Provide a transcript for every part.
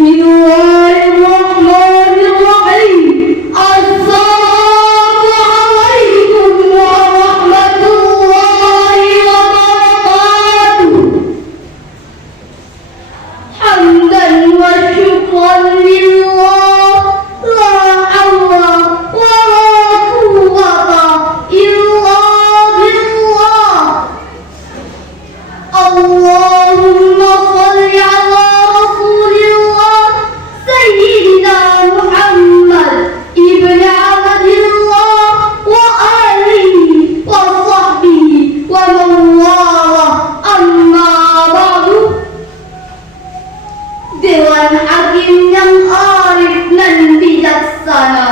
Bismillahirrahmanirrahim. Assalamualaikum warahmatullahi wabarakatuh. Hamdan wa syukran lillah, la hawla wa la quwwata illa billah. Allahumma shalli ala Rasulillah Sayyidina Muhammad ibn Abdillah wa alihi wa sahbihi wa man walah, amma ba'du. Dewan Hakim yang arif dan bijaksana,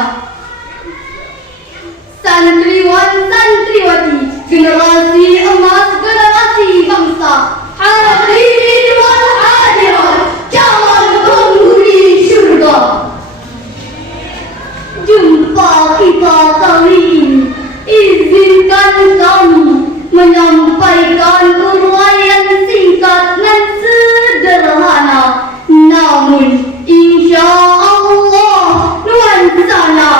santriwan santriwati, generasi emas generasi bangsa, hadirin wal hadirat, calon penghuni surga. Jumpa kita kali ini, izinkan kami menyampaikan uraian singkat dan sederhana, namun insya Allah nuansanya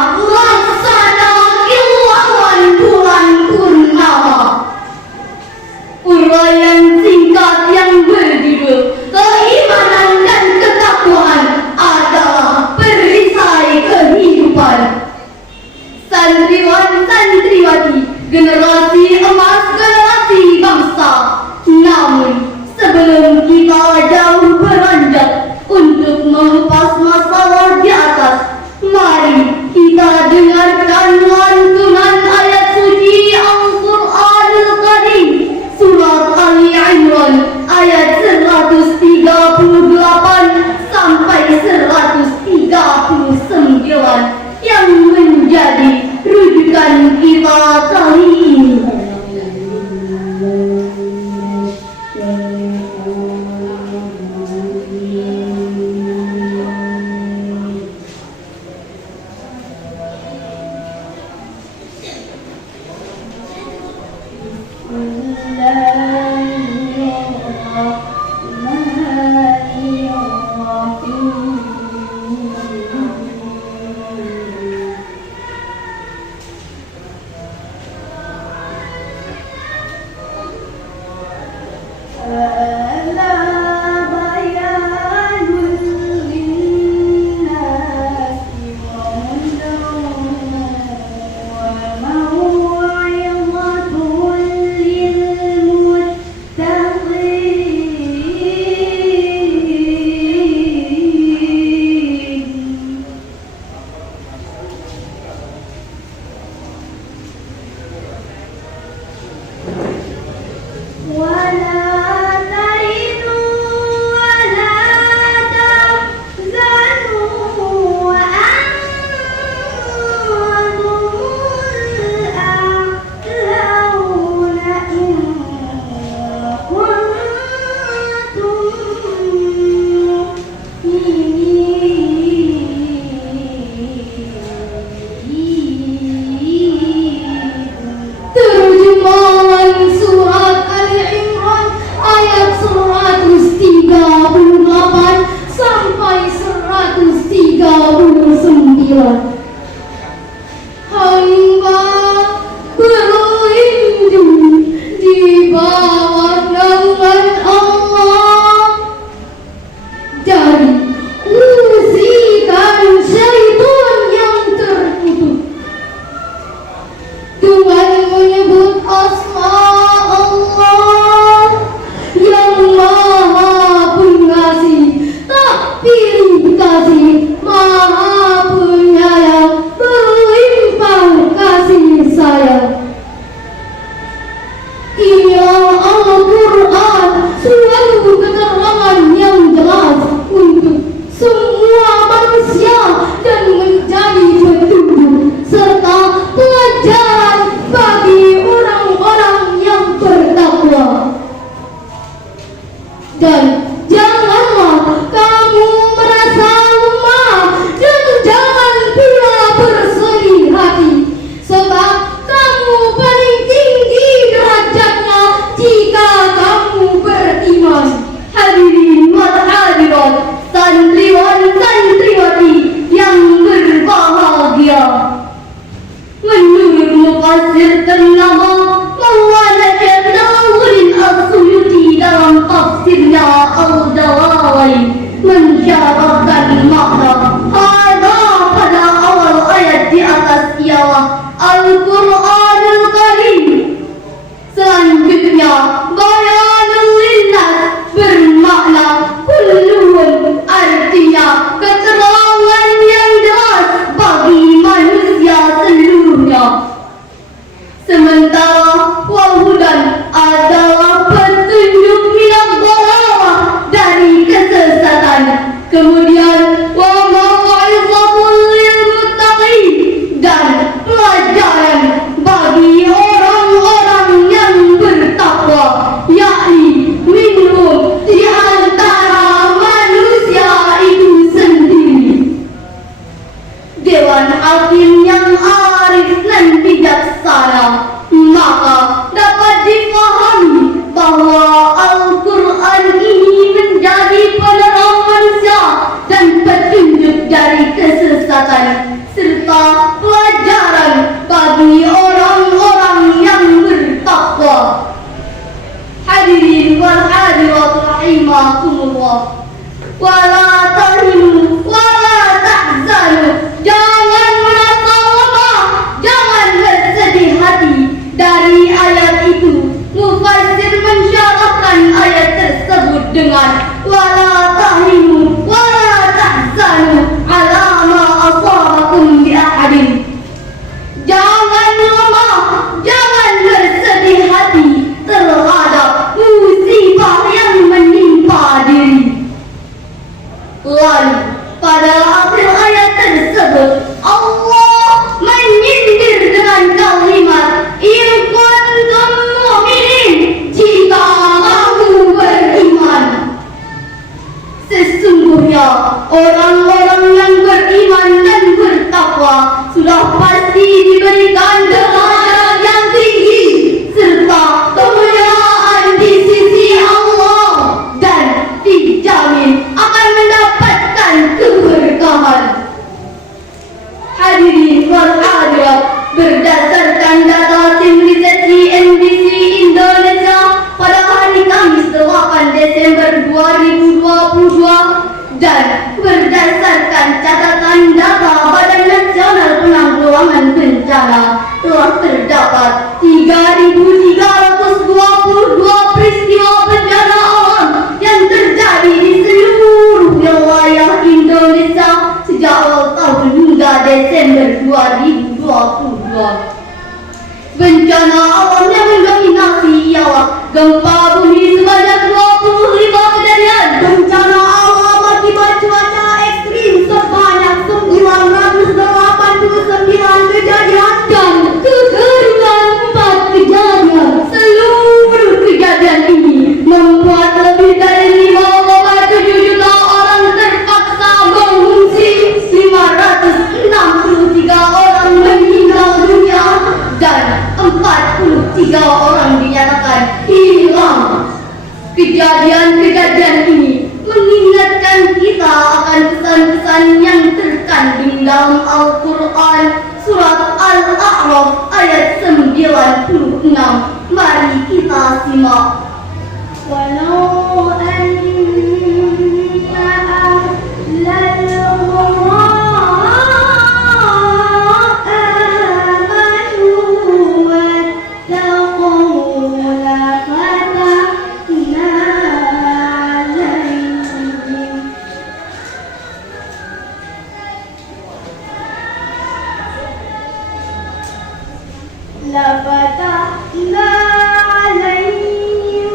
wala tahinu wala tahzanu. Jangan merasa lemah, jangan bersedih hati. Dari ayat itu mufassir mensyarahkan ayat tersebut dengan wala tahinu wala tahzanu ala ma asabakum bi ahadin. Jangan lemah, jangan bersedih hati terhadap musibah yang menimpa diri. Lalu pada akhir ayat tersebut Allah menyindir dengan kalimat in kuntum mu'minin, jika kamu beriman. Sesungguhnya orang-orang yang beriman dan bertakwa sudah pasti diberikan derajat yang tinggi serta kemuliaan di sisi Allah dan dijamin akan mendapatkan keberkahan. Hadirin wal hadirat, berdasarkan data tim riset CNBC Indonesia pada hari Kamis 8 Desember 2022 dan berdasarkan catatan data Badan Nasional Penanggulangan Bencana, telah terdapat 3.322 peristiwa bencana alam yang terjadi di seluruh wilayah Indonesia sejak awal tahun hingga Desember 2022. Bencana alam yang mendominasi ialah gempa bumi sebanyak 25 kejadian, bencana alam akibat cuaca ekstrim sebanyak 989 kejadian, dan kekeringan 4 kejadian. Seluruh kejadian ini membuat lebih dari 5,7 juta orang terpaksa mengungsi, 563 orang meninggal dunia, dan 43 orang dinyatakan hilang. Kejadian-kejadian ini mengingatkan kita akan pesan-pesan yang terkandung dalam Al-Quran surat Al-A'raf ayat 96. Mari kita simak. Walau anna ahlal لفتحنا عليهم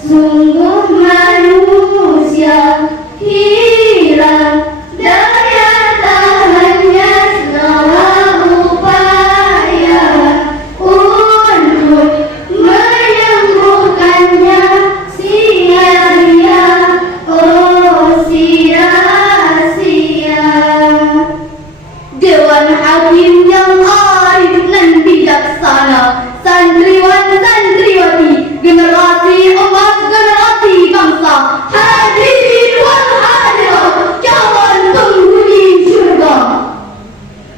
Sungguh manusia hilang daya tahannya segala upaya untuk menyembuhkannya sia-sia, oh sia-sia. Dewan Hakim yang arif dan bijaksana, santriwan santriwati, generasi emas generasi bangsa, hadirin wal hadirat, calon penghuni surga.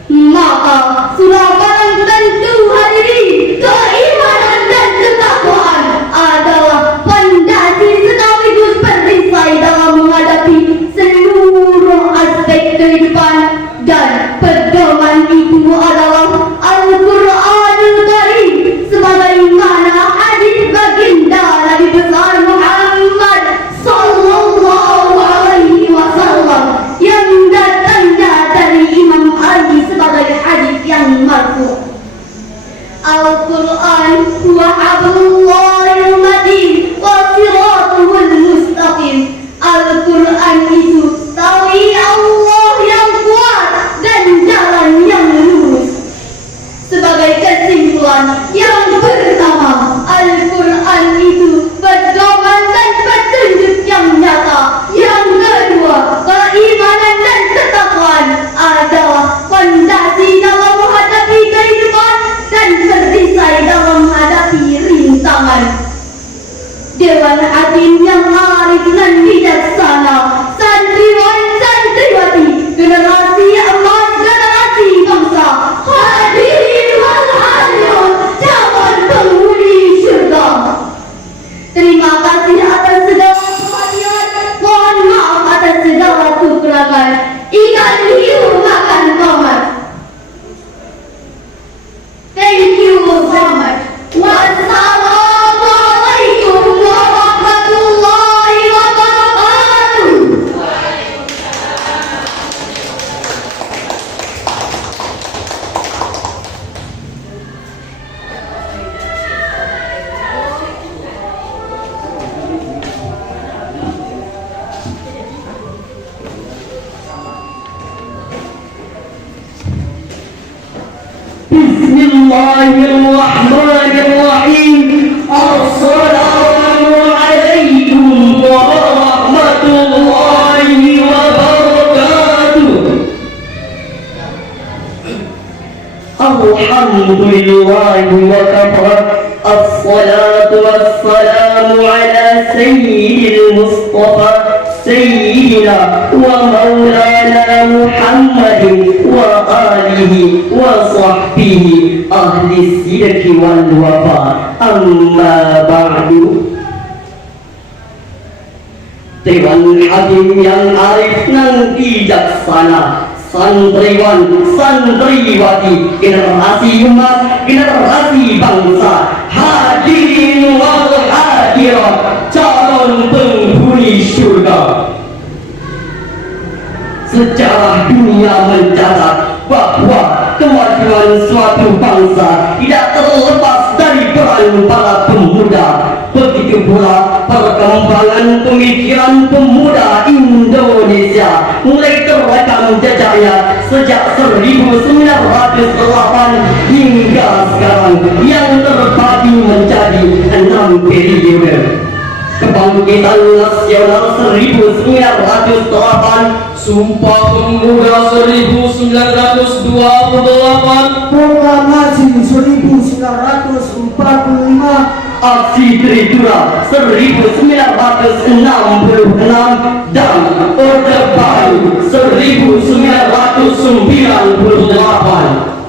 Maka sudah barang tentu hadirin, keimanan dan ketakwaan adalah fondasi sekaligus perisai dalam menghadapi seluruh aspek kehidupan, dan pedoman itu adalah Al-Quranul Karim sebagaimana hadis baginda Nabi besar Muhammad sallallahu alaihi wasallam yang datangnya dari Imam Ali sebagai hadis yang marfu'. Al-Quran huwa hablullahil matin wa siratuhul mustaqim. Al-Quran itu tali Allah yang kuat dan jalan yang lurus. Sebagai kesimpulan yang pertama, Al-Quran itu pedoman dan petunjuk yang nyata. Yang kedua, keimanan dan ketakwaan adalah fondasi dalam menghadapi kehidupan dan perisai dalam menghadapi rintangan. Dewan Hakim yang arif dan bijaksana, santriwan santriwati, generasi emas generasi bangsa, hadirin wal hadirat, calon penghuni surga. Terima kasih atas segala perhatian, mohon maaf atas segala kekurangan. Ikan hiu makan tomat. Thank you so much. Wassalamualaikum warahmatullahi wabarakatuh. Bismillahirrahmanirrahim. Assalamualaikum warahmatullahi wabarakatuh. Alhamdulillahi wa kafa. Assalatu wassalamu ala sayyidil mustafa Sayyidina wa maulana Muhammadin wa alihi wa sahbihi ahli sidqi wal wafa. Amma ba'du. Dewan Hakim yang arif dan bijaksana, santriwan santriwati, generasi umat generasi bangsa, hadirin wal hadirat, calon penghuni surga. Sejarah dunia mencatat bahwa kemajuan suatu bangsa tidak terlepas dari peran para pemuda. Begitu pula perkembangan pemikiran pemuda Indonesia mulai terekam jejaknya sejak 1908 hingga sekarang, yang terbagi menjadi 6 periode. Kebangkitan Nasional 1908, Sumpah Pemuda 1928, Proklamasi 1945, Aksi Tridura 1966, dan Orde Baru 1998.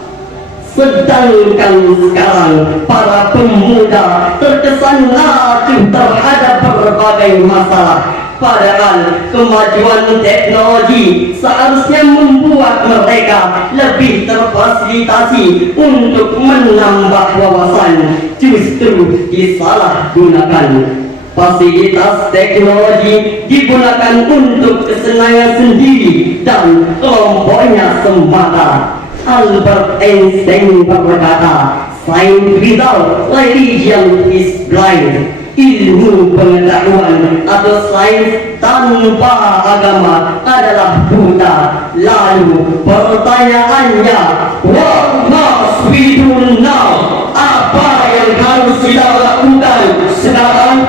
Sedangkan sekarang para pemuda terkesan acuh terhadap berbagai masalah. Padahal kemajuan teknologi seharusnya membuat mereka lebih terfasilitasi untuk menambah wawasan, justru disalahgunakan. Fasilitas teknologi digunakan untuk kesenangan sendiri dan kelompoknya semata. Albert Einstein berkata, "Science without religion is blind." ilmu pengetahuan atau sains tanpa agama adalah buta. Lalu pertanyaannya, what must we do now? Apa yang harus kita lakukan sekarang?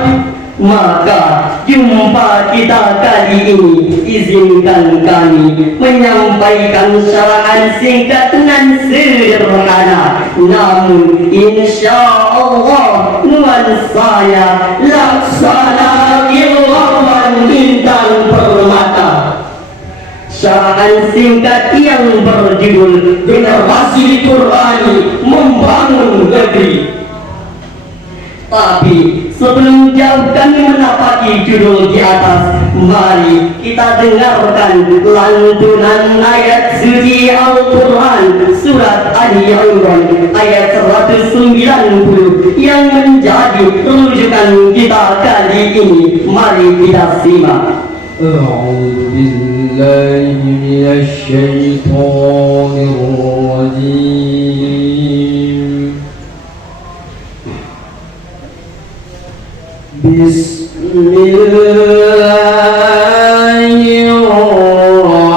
Maka jumpa kita kali ini izinkan kami menyampaikan syarahan singkat dan sederhana, namun insya Allah nuansanya laksana ilmuwan bintang permata. Syarahan singkat yang berjudul Generasi Qurani Membangun Negeri. Tapi sebelum jauh kami menapaki judul di atas, mari kita dengarkan lantunan ayat suci Al-Quran surat Ali Imran ayat 190 yang menjadi rujukan kita kali ini. Mari kita simak. أعوذ بالله من الشيطان الرجيم بسم الله الرحمن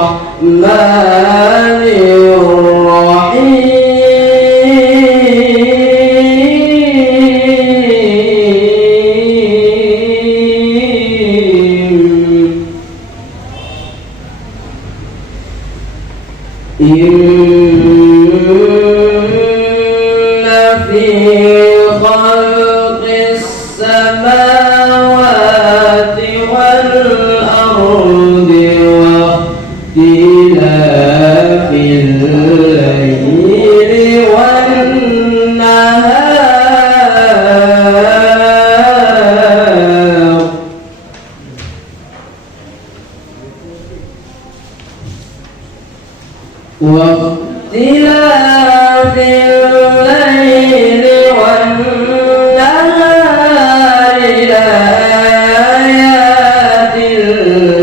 واختلاف الليل والنهار لآيات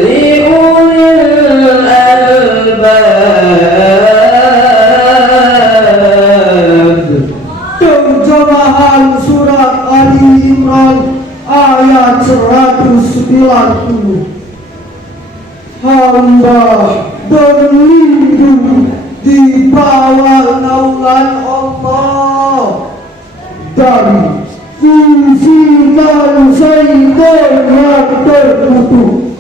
لأولي الألباب. Terjemahan surat Ali Imran ayat 190. Hamba berlindung di bawah naungan Allah dari fisikan syaitan yang terkutuk.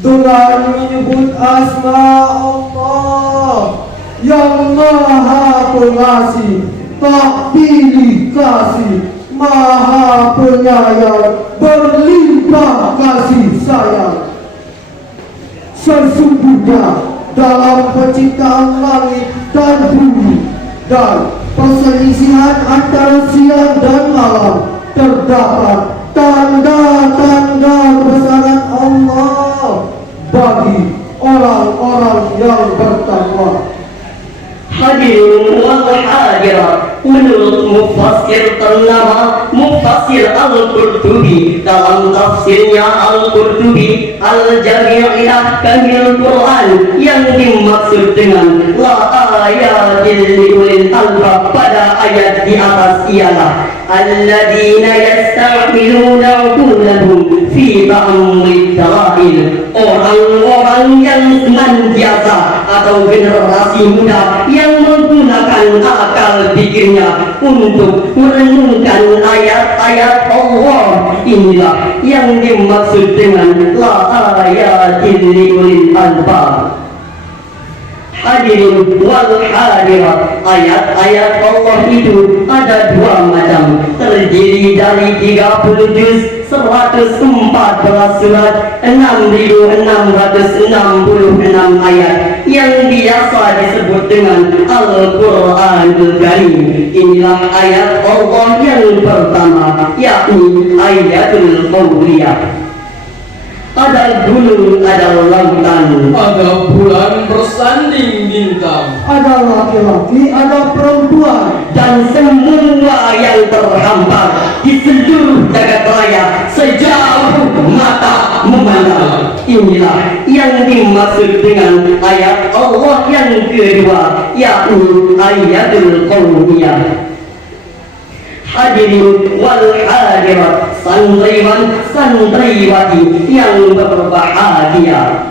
Dengan menyebut asma Allah yang maha pengasih, tak pilih kasih, maha penyayang, berlimpah kasih sayang. Sesungguhnya dalam penciptaan langit dan bumi dan perselisihan antara siang dan malam terdapat tanda-tanda kebesaran Allah bagi orang-orang yang bertakwa. Hadirin wal hadirat, menurut mufassir ternama Mufassir Al-Qurtubi dalam tafsirnya Al-Qurtubi Al-Jami' ila Ahkamil Quran, yang dimaksud dengan la ayatil liulil albab pada ayat di atas ialah alladzina yasta'miluna uqulahum fi ta'ammuli dalail, orang-orang yang senantiasa atau generasi muda yang menggunakan akal pikirnya untuk merenungkan ayat-ayat Allah. Inilah yang dimaksud dengan la ayatil liulil albab. Hadirin wal hadirat, ayat-ayat Allah itu ada dua macam, terdiri dari 30 juz, 114 surat, 6.666 ayat yang biasa disebut dengan Al-Quranul Karim. Inilah ayat Allah yang pertama, yakni ayatul qawliyah. Ada gunung, ada lautan, ada bulan bersanding bintang, Ada laki-laki, ada perempuan, dan semua yang terhampar di seluruh jagat raya sejauh mata memandang. Inilah yang dimaksud dengan ayat Allah yang kedua, yakni ayatul qawliyah. hadirin wal hadirat, santriwan santriwati yang berbahagia.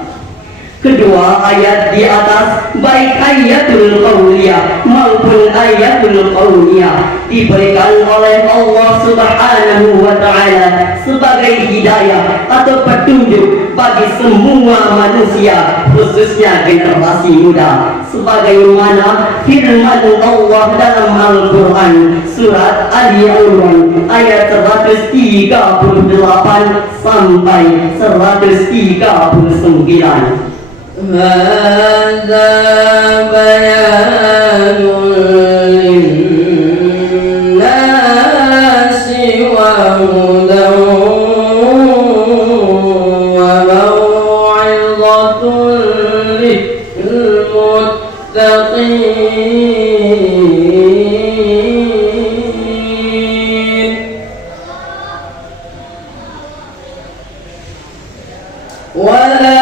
Kedua ayat di atas, baik ayatul qauliyah maupun ayatul qauliyah, diberikan oleh Allah Subhanahu wa Ta'ala sebagai hidayah atau petunjuk bagi semua manusia, khususnya generasi muda, sebagaimana firman Allah dalam Al-Quran surat Ali Imran ayat 138 sampai 139. هذا بيان للناس وهدى وموعظة للمتقين ولا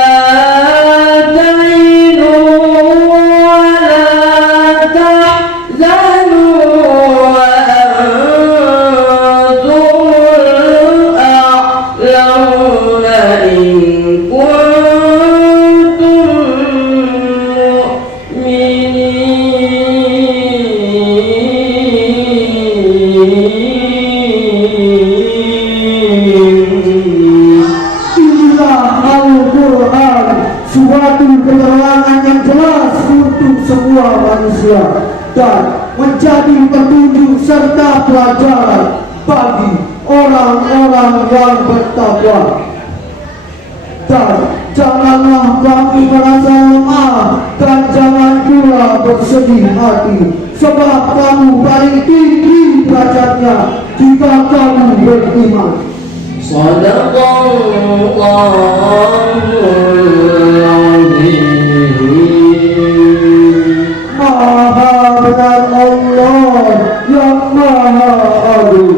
dan menjadi petunjuk serta pelajaran bagi orang-orang yang bertakwa. Dan janganlah kamu merasa lemah dan jangan pula bersedih hati, sebab kamu paling tinggi derajatnya jika kamu beriman. Sadaqallahul Azim. Maha benar Allah yang Maha Agung.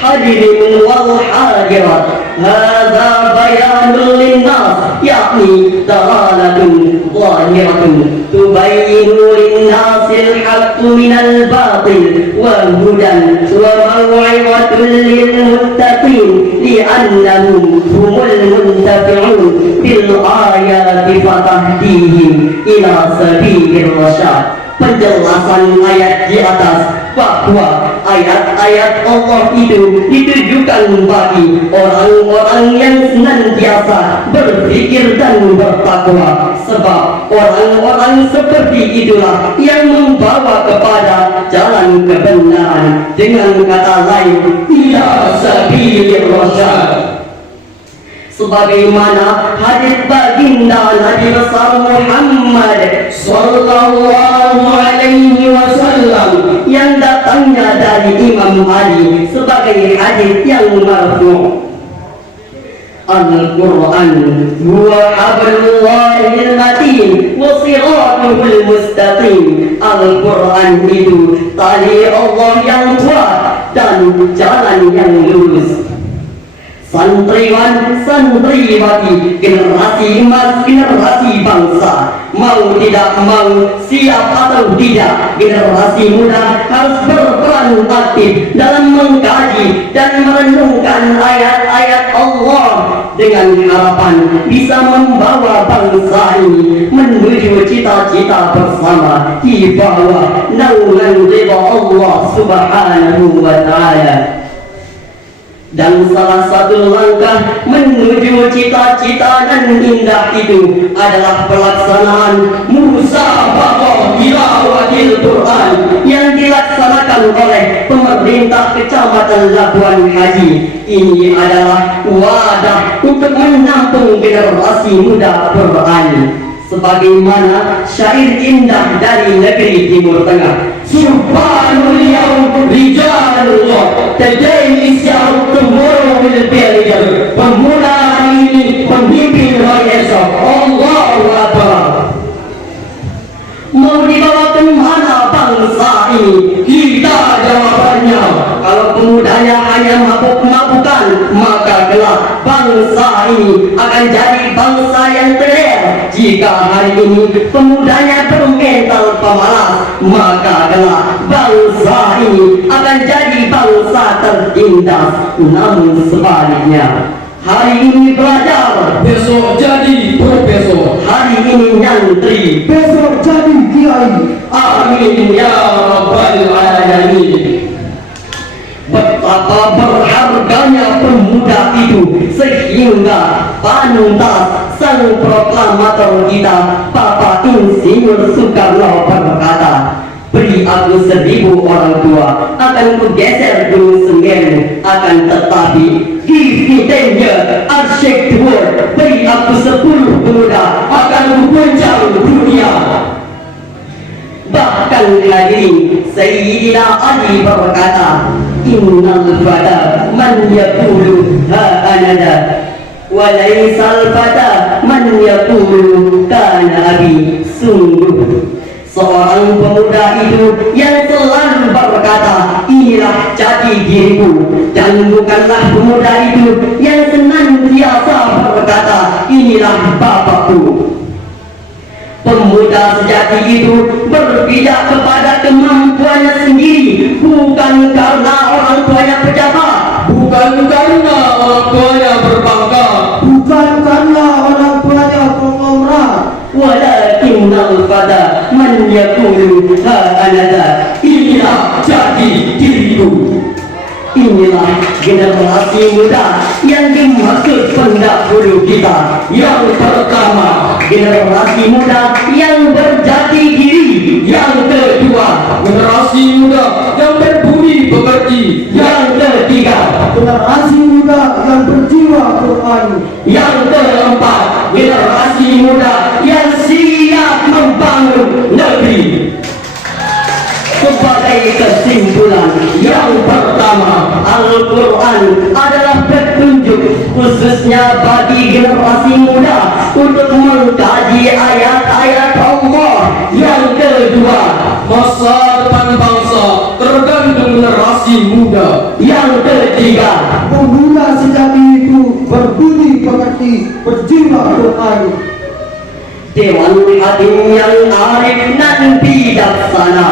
Hadirin wal hadirat, hadza bayanul linnas, yakni dalalatun zahiratun tubayyinu linnasil haqqu minal batil wa hudan wa maw'izatun lil muttaqin li'annahum humul muntafi'un bil ayati fatahdihim ila sabilir rasyad. Penjelasan ayat di atas bahwa ayat-ayat Allah itu ditujukan bagi orang-orang yang senantiasa berpikir dan bertakwa, sebab orang-orang seperti itulah yang membawa kepada jalan kebenaran. Dengan kata lain, ila sabilir rasyad. Sebagaimana hadis baginda Nabi besar Muhammad sallallahu alaihi wasallam yang datangnya dari Imam Ali sebagai hadis yang marfu'. Al-Quran huwa hablullahil matin wa siratuhul mustaqim. Al-Quran itu tali Allah yang kuat dan jalan yang lurus. Santriwan santriwati, generasi emas generasi bangsa, mau tidak mau, siap atau tidak, generasi muda harus berperan aktif dalam mengkaji dan merenungkan ayat-ayat Allah dengan harapan bisa membawa bangsa ini menuju cita-cita bersama di bawah naungan ridha Allah Subhanahu wa Ta'ala. Dan salah satu langkah menuju cita-cita dan indah itu adalah pelaksanaan musabaqah tilawatil Quran yang dilaksanakan oleh pemerintah Kecamatan Labuan Haji. Ini adalah wadah untuk menampung generasi muda Quran. Sebagaimana syair indah dari negeri Timur Tengah, Subhanul Yawm Rijalullah, today is your, tomorrow will be a leader. Pemuda hari ini pemimpin hari esok. Allahu Akbar. Mau dibawa kemana bangsa ini? Kita jawabannya, kalau pemudanya hanya mabuk-mabukan, maka kelak bangsa ini akan jadi bangsa yang teler. Jika hari ini pemudanya bermental pemalas, maka kelak bangsa ini akan jadi bangsa tertindas. Namun sebaliknya, hari ini belajar, besok jadi profesor. hari ini nyantri. besok jadi kiai. Amin ya rabbal alamin. Betapa berharganya pemuda itu, sehingga pantas sang proklamator kita, Bapak Insinyur Soekarno berkata, beri aku 1000 orang tua, akan kugeser gunung Semeru, akan tetapi give me 10 years, I'll shake the world. Beri aku 10 pemuda, akan kuguncang dunia. Bahkan hadirin, Sayyidina Ali berkata, innal fata man yaqulu ha anada wa laysal fata man yaqulu kana abi. Sungguh seorang pemuda itu yang selalu berkata, inilah jati diriku, dan bukanlah pemuda itu yang senantiasa berkata, inilah bapakku. Pemuda sejati itu berpijak kepada kemampuannya sendiri, bukan karena orang tuanya pejabat, Bukan karena orang tuanya berbangga, bukan karena orang tuanya konglomerat. walakinnal fata man yaqulu ha anada. Inilah jati diriku. Inilah generasi muda yang dimaksud pendahulu kita. Yang pertama, generasi muda yang berjati diri. Yang kedua, generasi muda yang berbudi pekerti. yang ketiga, Generasi muda yang berjiwa Quran. yang keempat, generasi muda yang siap membangun negeri. Sebagai kesimpulan, yang pertama, Al-Quran adalah petunjuk khususnya bagi generasi muda untuk mengkaji ayat-ayat Allah. Yang kedua, Masa depan bangsa tergantung generasi muda. yang ketiga, Pemuda sejati itu berbudi pekerti, berjiwa Quran. Dewan Hakim yang arif dan bijaksana,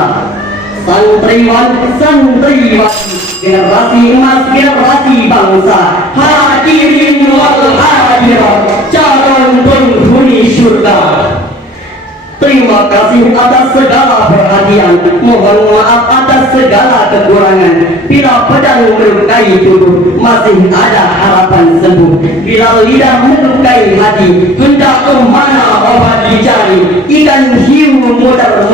santriwan santriwati, generasi emas generasi bangsa, hadirin wal hadirat, calon penghuni surga. Terima kasih atas segala perhatian. Mohon maaf atas segala kekurangan. Bila pedang melukai tubuh, masih ada harapan sembuh. Bila lidah melukai hati, hendak kemana obat dicari. Ikan hiu muter